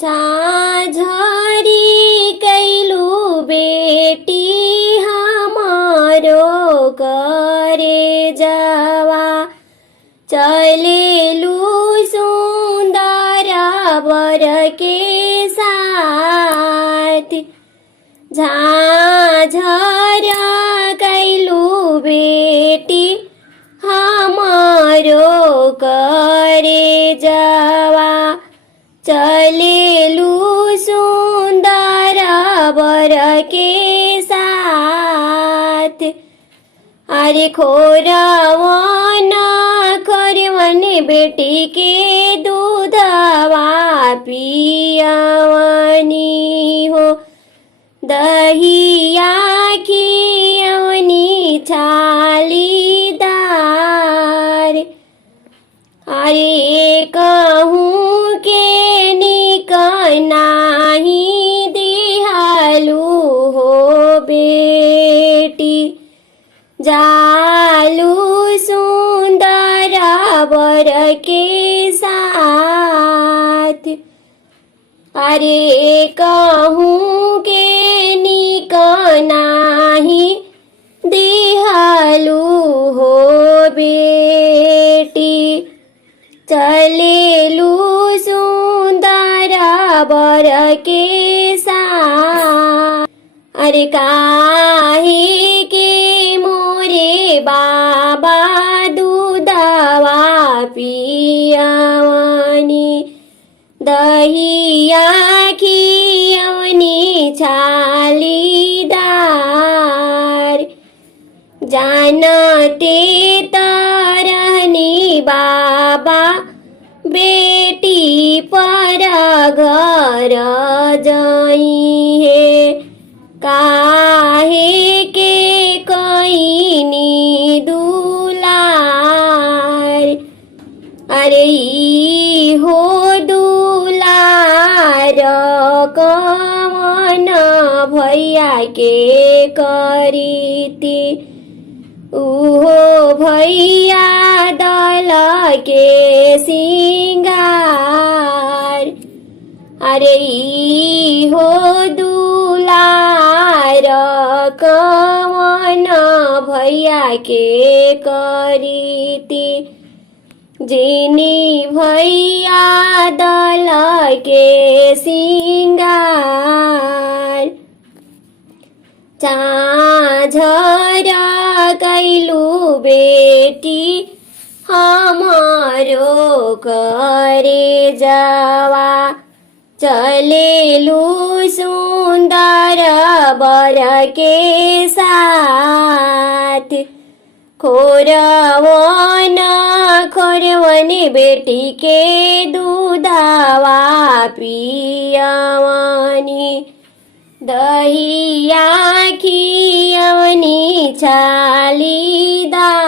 झाझरी कैलू बेटी हमारो करे जवा चलेलू सुंदर वर के साथ झाझर कैलू बेटी हमारो करे जवा चलेलू सुंदर वर के साथ अरे खोरवन खोरवन बेटी के दूधवा पियवनी हो दहिया खियवनी छालीदार अरे कहूँ के निक नाही दिहालू हो बेटी जालू सुंदर वर के साथ अरे कहूँ के निक नाही दिहालू हो बेटी चलेलू सुंदर वर के साथ अरे काहे के मोरे बाबा दूधवा पियवनी दहिया खियवनी छालीदार जानते तरहनी बाबा बेटी पर घर जाई है काहे के कईनी दुलार अरे ई हो दुलार कवन भैया के करीती उहो भैया दल के सिंगार अरे ई हो दुलार कवन भैया के करीती जिनी भैया दल के सिंगार झाझर कैलू बेटी हमारो करे जवा चलेलू सुंदर वर के साथ खोरवन खोरवन बेटी के दूधवा पियवनी दहिया खियवनी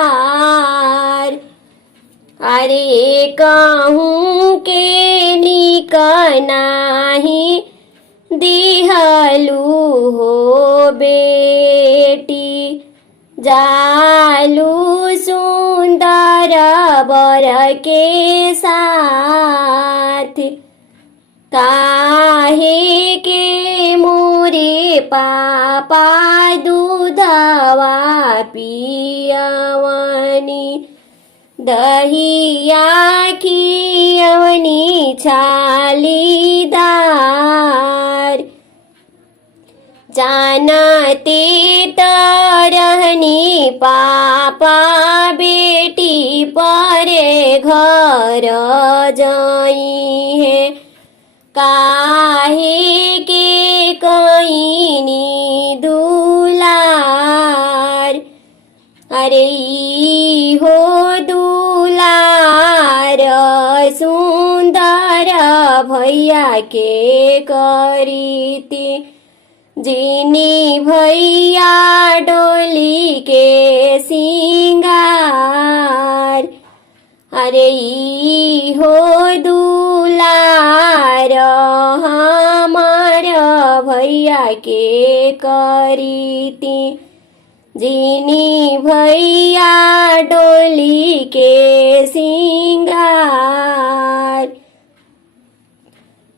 छालीदार अरे कहूँ के निक नाही दिहलू हो बेटी जालू सुंदर वर के साथ काहे के मोरे पापा दूधवा पियवनी दहिया खियवनी छालीदार जानते तरहनी पापा बेटी परे घर जाई है काहे के कईनी दुलार अरे ई हो दुलार सुंदर भैया के करीती जिनी भैया डोली के सिंगार अरे ई हो दुलार हमार भैया के करीती जिनी भैया डोली के सिंगार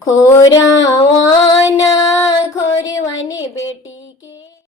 ખોરાવાના ખોરવાને બેટી